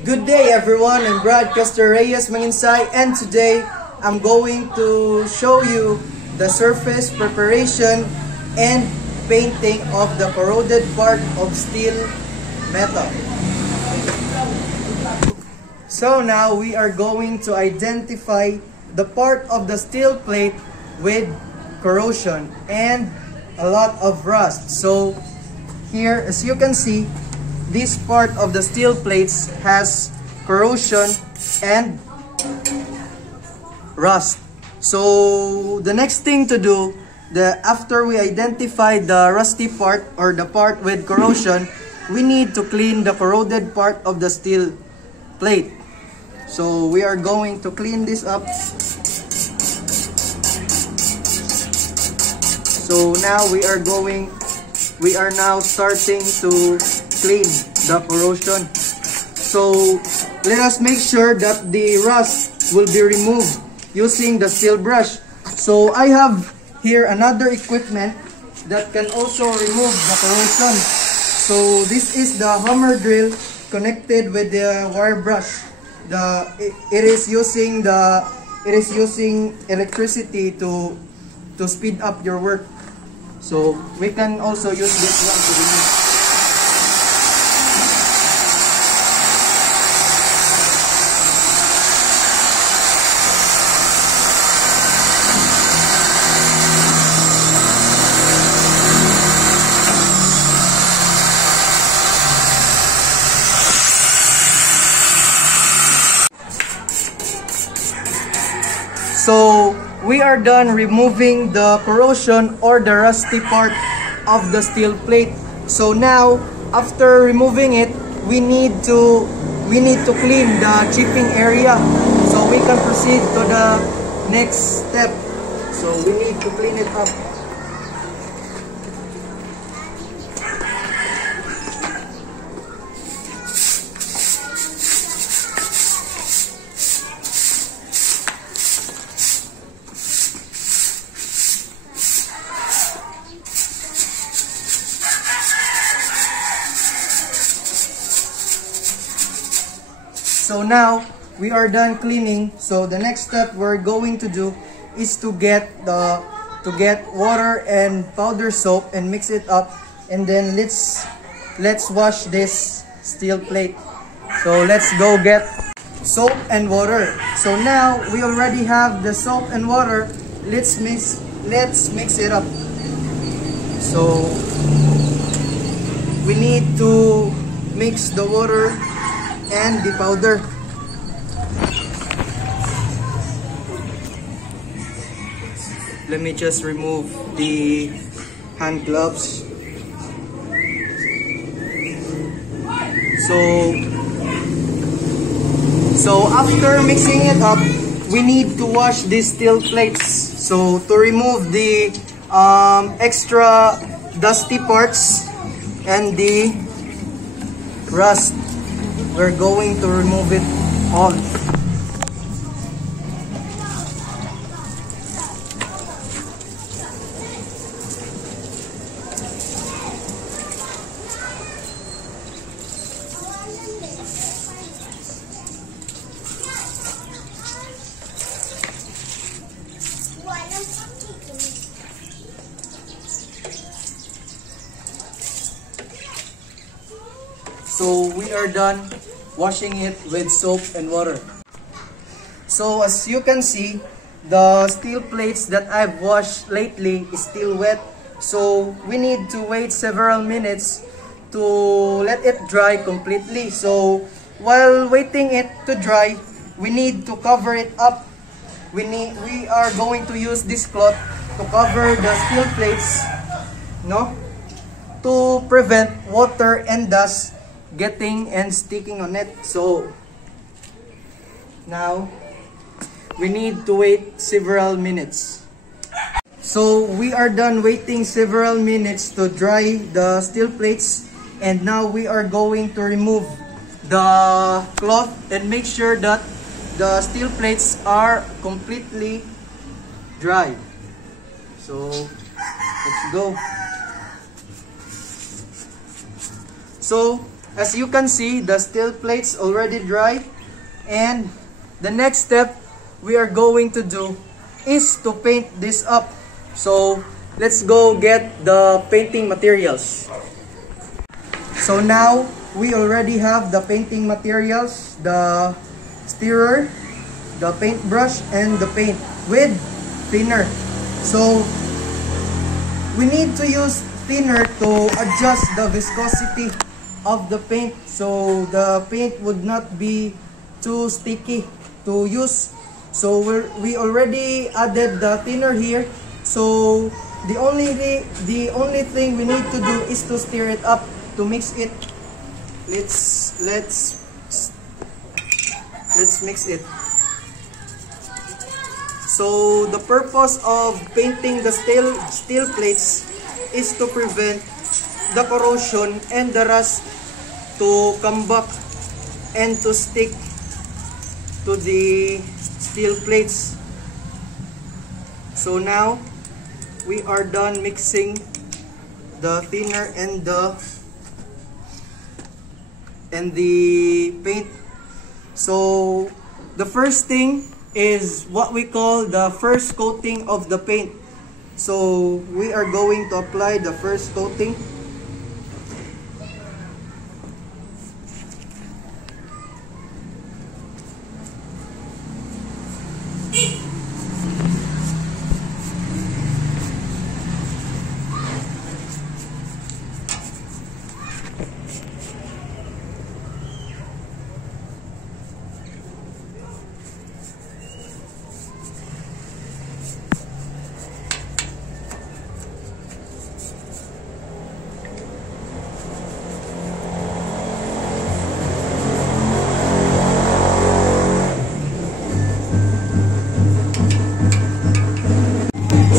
Good day everyone, I'm Broadcaster Reyes Manginsay, and today I'm going to show you the surface preparation and painting of the corroded part of steel metal. So now we are going to identify the part of the steel plate with corrosion and a lot of rust. So here, as you can see, this part of the steel plates has corrosion and rust. So the next thing to do, after we identify the rusty part or the part with corrosion, we need to clean the corroded part of the steel plate. So we are going to clean this up. So now we are now starting to clean the corrosion. So let us make sure that the rust will be removed using the steel brush. So I have here another equipment that can also remove the corrosion. So this is the hammer drill connected with the wire brush. It is using electricity to speed up your work. So we can also use this one to remove. So we are done removing the corrosion or the rusty part of the steel plate. So now, after removing it, we need to clean the chipping area so we can proceed to the next step. So we need to clean it up. So now we are done cleaning. So the next step we're going to do is to get water and powder soap and mix it up, and then let's wash this steel plate. So let's go get soap and water. So now we already have the soap and water. Let's mix it up. So we need to mix the water and the powder. Let me just remove the hand gloves. So after mixing it up, we need to wash these steel plates. So to remove the extra dusty parts and the rust, we're going to remove it all. So we are done washing it with soap and water. So as you can see, the steel plates that I've washed lately is still wet. So we need to wait several minutes to let it dry completely. So while waiting it to dry, we need to cover it up. We are going to use this cloth to cover the steel plates, to prevent water and dust getting and sticking on it. So now we need to wait several minutes. So we are done waiting several minutes to dry the steel plates, and now we are going to remove the cloth and make sure that the steel plates are completely dry. So let's go. So as you can see, the steel plates already dry, and the next step we are going to do is to paint this up. So let's go get the painting materials. So now we already have the painting materials, the stirrer, the paintbrush, and the paint with thinner. So we need to use thinner to adjust the viscosity of the paint, so the paint would not be too sticky to use. So we already added the thinner here. So the only thing we need to do is to stir it up to mix it. Let's mix it. So the purpose of painting the steel plates is to prevent the corrosion and the rust to come back and to stick to the steel plates. So now we are done mixing the thinner and the paint. So the first thing is what we call the first coating of the paint. So we are going to apply the first coating.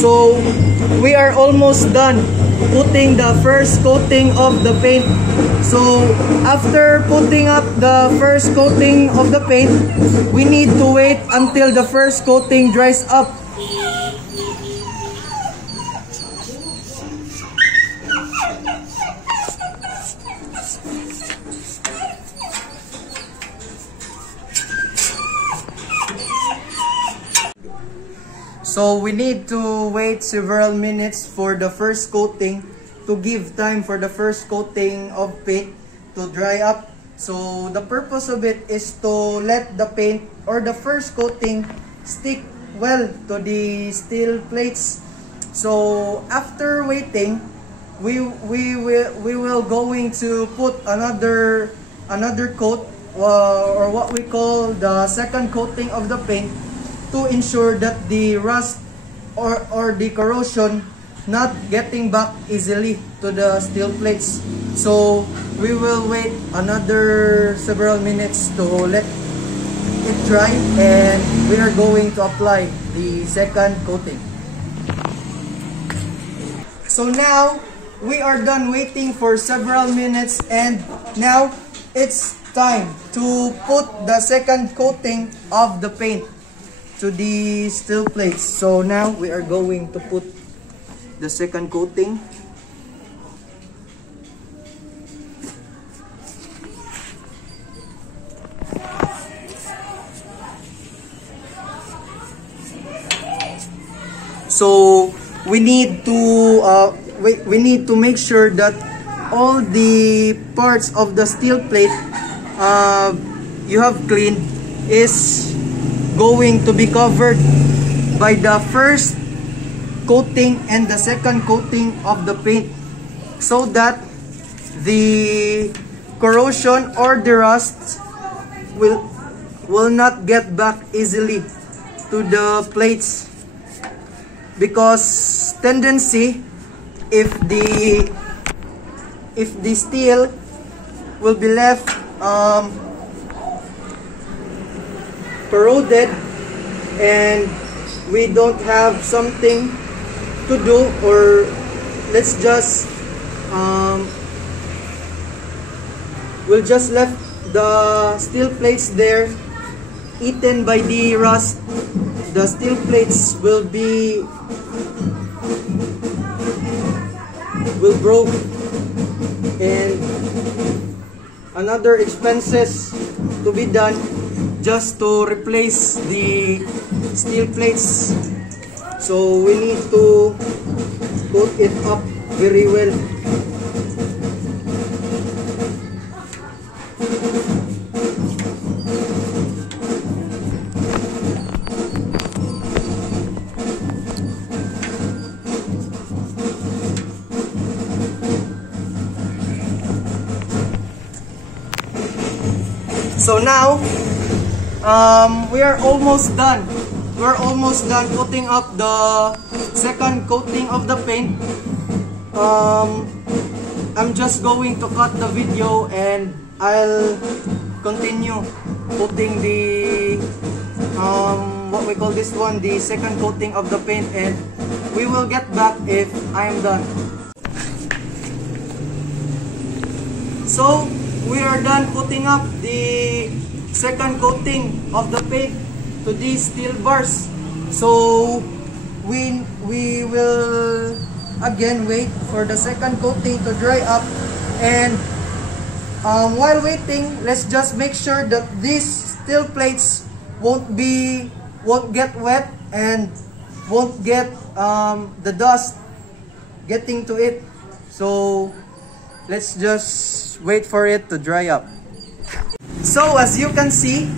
So we are almost done putting the first coating of the paint. So after putting up the first coating of the paint, we need to wait until the first coating dries up. So we need to wait several minutes for the first coating to give time for the first coating of paint to dry up. So the purpose of it is to let the paint or the first coating stick well to the steel plates. So after waiting, we will going to put another coat or what we call the second coating of the paint, to ensure that the rust or the corrosion not getting back easily to the steel plates. So we will wait another several minutes to let it dry, and we are going to apply the second coating. So now we are done waiting for several minutes, and now it's time to put the second coating of the paint to the steel plates. So now we are going to put the second coating. So we need to make sure that all the parts of the steel plate you have cleaned is going to be covered by the first coating and the second coating of the paint, so that the corrosion or the rust will not get back easily to the plates. Because tendency, if the steel will be left corroded and we don't have something to do, or let's just we'll just left the steel plates there eaten by the rust, the steel plates will broke, and another expenses to be done just to replace the steel plates. So we need to put it up very well. So now, we are almost done. We're almost done putting up the second coating of the paint. I'm just going to cut the video and I'll continue putting the what we call this one, the second coating of the paint, and we will get back if I am done. So we are done putting up the second coating of the paint to these steel bars. So we will again wait for the second coating to dry up, and while waiting, let's just make sure that these steel plates won't get wet and won't get the dust getting to it. So let's just wait for it to dry up. So as you can see,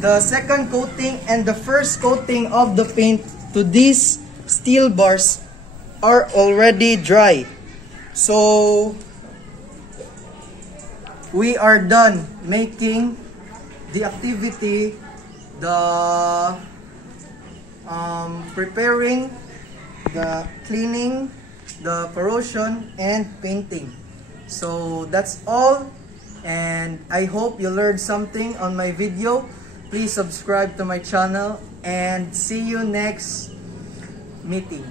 the second coating and the first coating of the paint to these steel bars are already dry. So we are done making the activity, the preparing, the cleaning, the corrosion, and painting. So that's all, and I hope you learned something on my video. Please subscribe to my channel and see you next meeting.